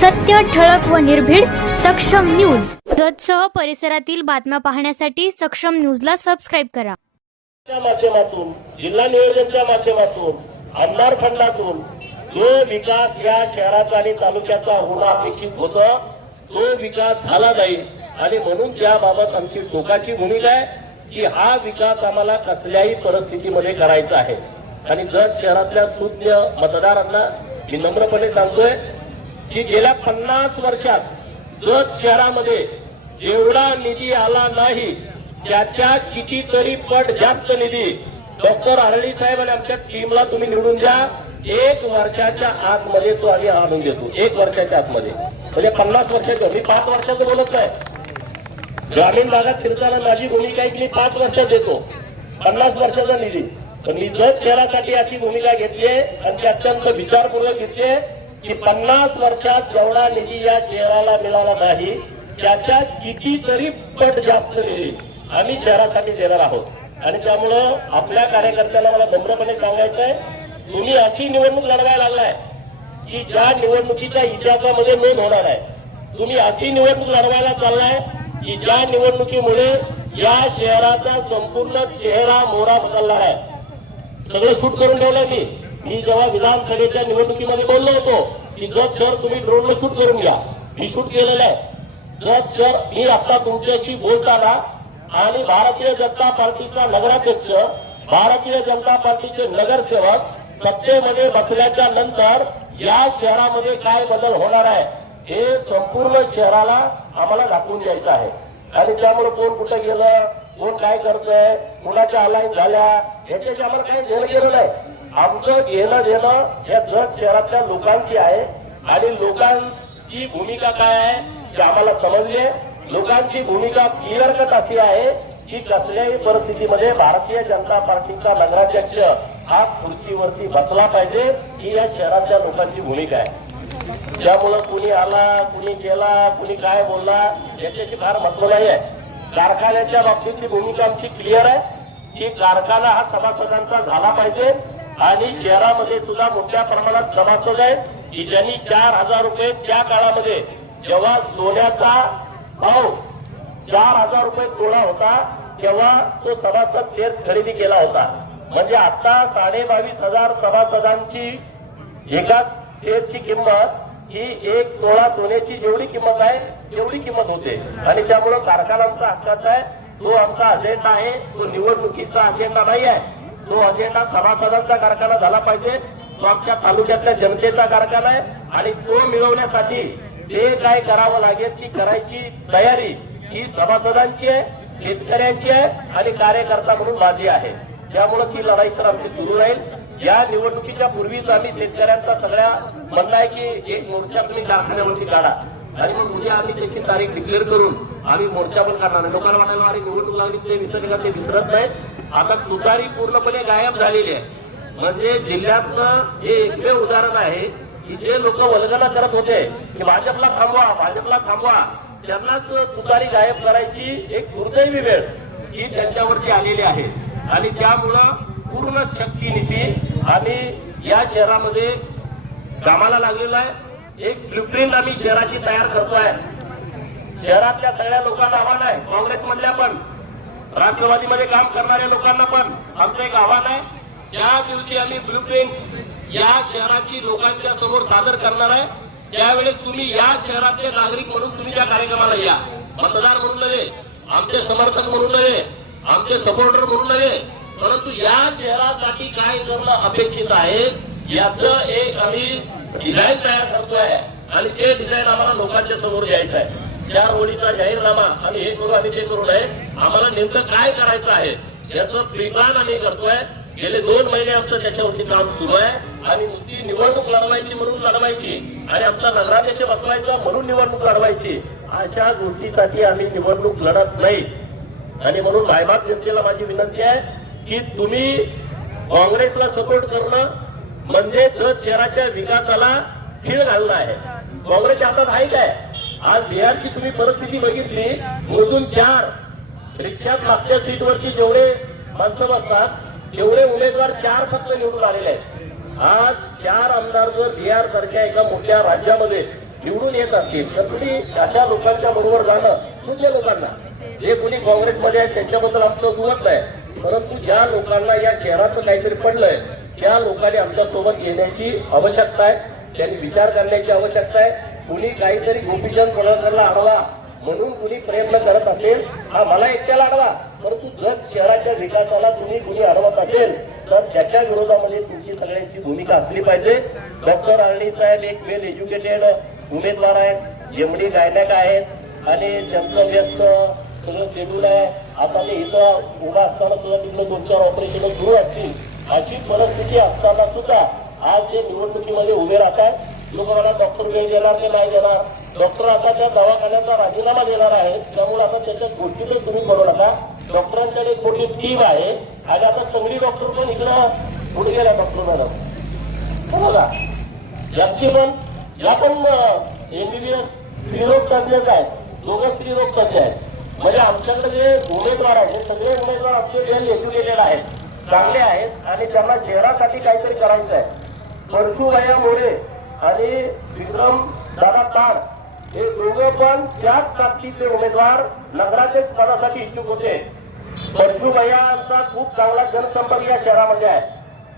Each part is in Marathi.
सत्य ठळक व निर्भीड सक्षम न्यूज. जतसह परिसरातील बातम्या पाहण्यासाठी सक्षम न्यूजला सबस्क्राईब करा. माध्यमातून जिल्हा नियोजनच्या माध्यमातून आमदार फंडातून जो विकास या शहराचा आणि तालुक्याचा होणं अपेक्षित होतं तो विकास झाला नाही. आणि म्हणून त्याबाबत आमची टोकाची भूमिका आहे की हा विकास आम्हाला कसल्याही परिस्थितीमध्ये करायचा आहे. आणि जत शहरातल्या सुज्ञ मतदारांना मी नम्रपणे सांगतोय की गेल्या पन्नास वर्षात जत शहरामध्ये जेवढा निधी आला नाही त्याच्या कितीतरी पट जास्त निधी डॉक्टर आरळी साहेब आणि आमच्या टीमला तुम्ही निवडून द्या. एक वर्षाच्या आतमध्ये तो आम्ही आणून देतो. एक वर्षाच्या आतमध्ये. म्हणजे पन्नास वर्षाचं. मी पाच वर्षाचं बोलत नाही. ग्रामीण भागात फिरताना माझी भूमिका आहे की मी पाच वर्षात देतो. पन्नास वर्षाचा निधी. पण मी जत शहरासाठी अशी भूमिका घेतली आहे आणि ती अत्यंत विचारपूर्वक घेतली आहे. की पन्नास वर्षात जेवढा निधी या शहराला मिळाला नाही त्याच्या कितीतरी पट जास्त निधी आम्ही शहरासाठी देणार आहोत. आणि त्यामुळं आपल्या कार्यकर्त्यांना मला नम्रपणे सांगायचं आहे तुम्ही अशी निवडणूक लढवायला लागलाय की ज्या निवडणुकीच्या इतिहासामध्ये नोंद होणार आहे. तुम्ही अशी निवडणूक लढवायला चाललाय की ज्या निवडणुकीमुळे या शहराचा संपूर्ण चेहरा मोहरा बदलणार आहे. सगळं शूट करून ठेवलंय मी. मी जेव्हा विधानसभेच्या निवडणुकीमध्ये बोललो होतो की जत शहर तुम्ही ड्रोनला शूट करून घ्या. मी शूट केलेलं आहे. जत शहर मी आता तुमच्याशी बोलताना आणि भारतीय जनता पार्टीचा नगराध्यक्ष भारतीय जनता पार्टीचे नगरसेवक सत्तेमध्ये बसल्याच्या नंतर या शहरामध्ये काय बदल होणार आहे हे संपूर्ण शहराला आम्हाला दाखवून द्यायचं आहे. आणि त्यामुळे कोण कुठं गेलं कोण काय करतंय कुणाच्या अलाईन झाल्या याच्याशी आम्हाला काही घेणं गेलं नाही. आमचं घेणं देणं या जत शहरातल्या लोकांशी आहे. आणि लोकांची भूमिका काय आहे ते आम्हाला समजले. लोकांची भूमिका क्लिअर कट अशी आहे की कसल्याही परिस्थितीमध्ये भारतीय जनता पार्टीचा नगराध्यक्ष हा खुर्चीवरती बसला पाहिजे ही या शहरातल्या लोकांची भूमिका आहे. त्यामुळं कुणी आला कुणी गेला कुणी काय बोलला याच्याशी फार महत्त्व नाही आहे. कारखान्याच्या बाबतीतली भूमिका आमची क्लिअर आहे. की कारखाना हा सभासदांचा झाला पाहिजे. आणि शहरामध्ये सुद्धा मोठ्या प्रमाणात सभासद आहेत की ज्यांनी चार हजार रुपये त्या काळामध्ये जेव्हा सोन्याचा भाव चार हजार रुपये तोळा होता तेव्हा तो सभासद शेअर्स खरेदी केला होता. म्हणजे आता साडे बावीस हजार सभासदांची एका शेअरची किंमत ही एक तोळा सोन्याची जेवढी किंमत आहे तेवढी किंमत होते. आणि त्यामुळं कारखाना आमचा हक्काचा आहे तो आमचा अजेंडा आहे तो निवडणुकीचा अजेंडा नाही आहे. तो अजेंडा सभासदांचा कारखाना झाला पाहिजे. तो आमच्या तालुक्यातल्या जनतेचा कारखाना आहे आणि तो मिळवण्यासाठी जे काय करावं लागेल ती करायची तयारी ही सभासदांची आहे शेतकऱ्यांची आहे आणि कार्यकर्ता म्हणून माझी आहे. त्यामुळं ती लढाई तर आमची सुरू राहील. या निवडणुकीच्या पूर्वीच आम्ही शेतकऱ्यांचा सगळ्या म्हणणं आहे की एक मोर्चा तुम्ही कारखान्यावरती काढा. आणि मग उद्या आम्ही त्याची तारीख डिक्लेअर करून आम्ही मोर्चा पण काढणार लोकांना वाटायला अरे निवडणूक लागली ते विसरले का? ते विसरत नाही. आता तुतारी पूर्णपणे गायब झालेली आहे. म्हणजे जिल्ह्यातलं हे एकमेव उदाहरण आहे की जे लोक वल्गना करत होते की भाजपला थांबवा भाजपला थांबवा. त्यांनाच तुतारी गायब करायची एक दुर्दैवी वेळ ही त्यांच्यावरती आलेली आहे. आणि त्यामुळं पूर्ण शक्तीनिशी आम्ही या शहरामध्ये कामाला लागलेलो आहे. एक ब्लूप्रिंट आम्ही शहराची तयार करतोय. शहरातल्या सगळ्या लोकांना आव्हान आहे. काँग्रेसमधल्या पण. राष्ट्रवादीमध्ये काम करणाऱ्या लोकांना पण आमचं एक आव्हान आहे. ज्या दिवशी आम्ही ब्लूप्रिंट या शहराची लोकांच्या समोर सादर करणार आहे त्यावेळेस तुम्ही या शहरातले नागरिक म्हणून तुम्ही त्या कार्यक्रमाला या. मतदार म्हणून नव्हे आमचे समर्थक म्हणून नव्हे आमचे सपोर्टर म्हणून नव्हे परंतु या शहरासाठी काय करणं अपेक्षित आहे याचं एक आम्ही डिझाईन तयार करतोय. आणि ते डिझाईन आम्हाला लोकांच्या समोर द्यायचं आहे. चार ओळीचा जाहीरनामा आम्ही हे करू आम्ही ते करू नये. आम्हाला नेमकं काय करायचं आहे याचं प्रिप्लान आम्ही करतोय. गेले दोन महिने आमचं त्याच्यावरती काम सुरू आहे. आणि नुसती निवडणूक लढवायची म्हणून लढवायची आणि आमचा नगराध्यक्ष बसवायचा म्हणून निवडणूक लढवायची. अशा गोष्टीसाठी आम्ही निवडणूक लढत नाही. आणि म्हणून मायबाप जनतेला माझी विनंती आहे की तुम्ही काँग्रेसला सपोर्ट करणं म्हणजे जत शहराच्या विकासाला खीळ घालणं आहे. काँग्रेसच्या हातात आहे काय? आज बिहारची तुम्ही परिस्थिती बघितली मोजून चार रिक्षात मागच्या सीटवरती जेवढे माणसं बसतात तेवढे उमेदवार चार फक्त निवडून आलेले आहेत. आज चार आमदार जर बिहार सारख्या एका मोठ्या राज्यामध्ये निवडून येत असतील तर तुम्ही अशा लोकांच्या बरोबर जाणं शून्य लोकांना. जे कोणी काँग्रेसमध्ये आहेत त्यांच्याबद्दल आमचं दुमत नाही. परंतु ज्या लोकांना या शहराचं काहीतरी पडलंय त्या लोकांनी आमच्यासोबत येण्याची आवश्यकता आहे त्यांनी विचार करण्याची आवश्यकता आहे. कुणी काहीतरी गोपीचंद पडळकरला अडवा म्हणून कुणी प्रयत्न करत असेल हा मला एकट्याला अडवा परंतु जर शहराच्या विकासाला तुम्ही कुणी अडवत असेल तर त्याच्या विरोधामध्ये तुमची सगळ्यांची भूमिका असली पाहिजे. डॉक्टर अळणी साहेब एक वेल एज्युकेटेड उमेदवार आहेत एमडी गायनक आहेत आणि त्यांचं व्यस्त सगळं शेड्यूल आहे. आता ते इथं उभा असताना सुद्धा तिकडे दोन चार ऑपरेशन सुरू असतील. अशी परिस्थिती असताना सुद्धा आज ते निवडणुकीमध्ये उभे राहतात लोक मला डॉक्टर वेळ देणार की नाही देणार? डॉक्टर आता त्या दवाखान्याचा राजीनामा देणार आहे. त्यामुळे आता त्याच्या गोष्टीतच तुम्ही करू नका. डॉक्टरांकडे एक मोठी टीम आहे. आणि आता सगळी डॉक्टर पण इकडं पुढे गेला डॉक्टर मॅडम. बघा यांची पण या पण एमबीबीएस स्त्रीरोग तज्ञच आहेत. दोघं स्त्रीरोग तज्ञ आहेत. म्हणजे आमच्याकडे जे उमेदवार आहेत हे सगळे उमेदवार आमचे वेल एज्युकेटेड आहेत. चांगले आहेत. आणि त्यांना शहरासाठी काहीतरी करायचं आहे परशुभया मोरे आणि विक्रम दादा हे दोघं पण त्याच ताकदीचे उमेदवार नगराध्यक्ष पदासाठी इच्छुक होते. परशुभयांचा खूप चांगला जनसंपर्क या शहरामध्ये आहे.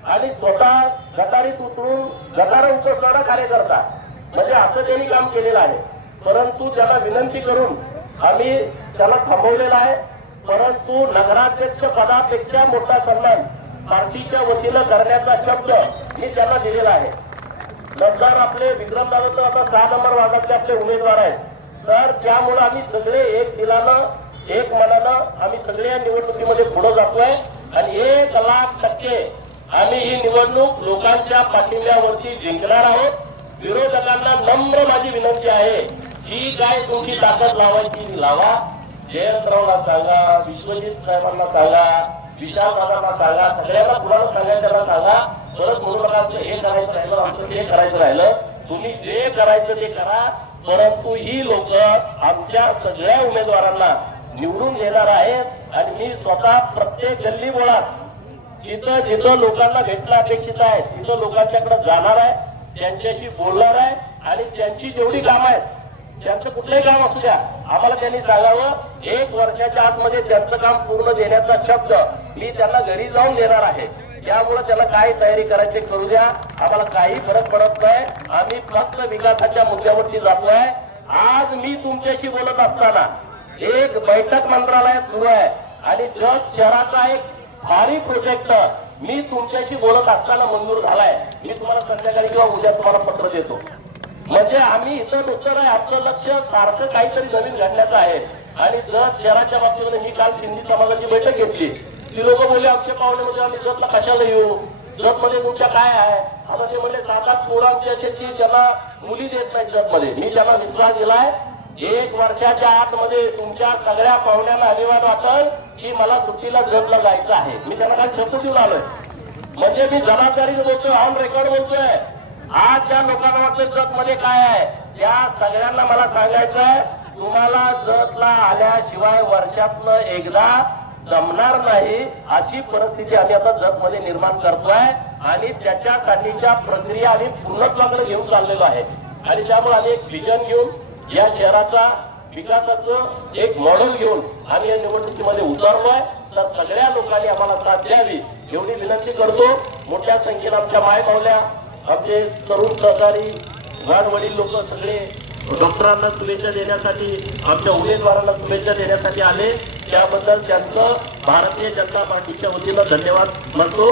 आणि स्वतः गटारीत उतरून गटार उतरणारा कार्यकर्ता म्हणजे असं त्यांनी काम केलेलं आहे. परंतु त्याला विनंती करून आम्ही त्याला थांबवलेला आहे. परंतु नगराध्यक्ष पदापेक्षा मोठा सन्मान पार्टीच्या वतीनं करण्याचा शब्द मी त्यांना दिलेला आहे. मतदार आपले विक्रम दादा तर आता सहा नंबर वार्डातले आपले उमेदवार आहेत. तर त्यामुळे आम्ही सगळे एक दिलानं एक मनानं आम्ही सगळे या निवडणुकीमध्ये पुढे जातोय. आणि एक लाख टक्के आम्ही ही निवडणूक लोकांच्या पाठिंब्यावरती जिंकणार आहोत. विरोधकांना नम्र माझी विनंती आहे जी काय तुमची ताकद लावायची ती लावा. जयंतरावला सांगा विश्वजित साहेबांना सांगा विशाल सांगा सगळ्यांना कुणाला सांगायच्याला सांगा परत म्हणू आमचं हे करायचं राहिलं आमचं ते करायचं राहिलं. तुम्ही जे करायचं ते करा परंतु ही लोक आमच्या सगळ्या उमेदवारांना निवडून घेणार आहेत आणि मी स्वतः प्रत्येक गल्ली बोळात जिथं जिथं लोकांना भेटणं अपेक्षित आहे तिथं लोकांच्याकडे जाणार आहे त्यांच्याशी बोलणार आहे आणि त्यांची जेवढी कामं आहेत त्यांचं कुठलंही काम असू द्या आम्हाला त्यांनी सांगावं एक वर्षाच्या आतमध्ये त्यांचं काम पूर्ण देण्याचा शब्द मी त्यांना घरी जाऊन देणार आहे. त्यामुळे त्याला काय तयारी करायची करू द्या आम्हाला काही फरक पडत नाही. आम्ही फक्त विकासाच्या मुद्द्यावरती जातोय. आज मी तुमच्याशी बोलत असताना एक बैठक मंत्रालयात सुरू आहे. आणि जग शहराचा एक भारी प्रोजेक्ट मी तुमच्याशी बोलत असताना मंजूर झालाय. मी तुम्हाला संध्याकाळी किंवा उद्या तुम्हाला पत्र देतो. म्हणजे आम्ही इथं नुसतं नाही आमचं लक्ष सारखं काहीतरी नवीन घडण्याचं आहे. आणि जत शहराच्या बाबतीमध्ये मी काल सिंधी समाजाची बैठक घेतली. ती लोक बोलले आमच्या म्हणजे आम्ही जतला कशाला येऊ? जत मध्ये तुमच्या काय आहे? आता ते म्हणले सात आठ पोरं आमची असेल की त्यांना मुली देत नाहीत जत मध्ये मी त्यांना विश्वास दिलाय एक वर्षाच्या आतमध्ये तुमच्या सगळ्या पाहुण्यांना अभिमान वाटल की मला सुट्टीला जतला जायचं आहे. मी त्यांना काय शब्द देऊन आलोय. म्हणजे मी जबाबदारीने बोलतोय ऑन रेकॉर्ड बोलतोय. आज ज्या लोकांना वाटतं जत मध्ये काय आहे? त्या सगळ्यांना मला सांगायचं आहे तुम्हाला जतला आल्याशिवाय वर्षातनं एकदा जमणार नाही अशी परिस्थिती आम्ही आता जत मध्ये निर्माण करतोय आणि त्याच्यासाठीच्या प्रक्रिया आम्ही पूर्णत्वाकडे घेऊन चाललेलो आहे. आणि त्यामुळे आम्ही एक विजन घेऊन या शहराचा विकासाचं एक मॉडेल घेऊन आम्ही या निवडणुकीमध्ये उतरलोय. तर सगळ्या लोकांनी आम्हाला साथ द्यावी एवढी विनंती करतो. मोठ्या संख्येनं आमच्या माय मावल्या आमचे तरुण सहकारी वडील लोक सगळे डॉक्टरांना शुभेच्छा देण्यासाठी आमच्या उमेदवारांना शुभेच्छा देण्यासाठी आले. त्याबद्दल त्यांचं भारतीय जनता पार्टीच्या वतीनं धन्यवाद म्हणतो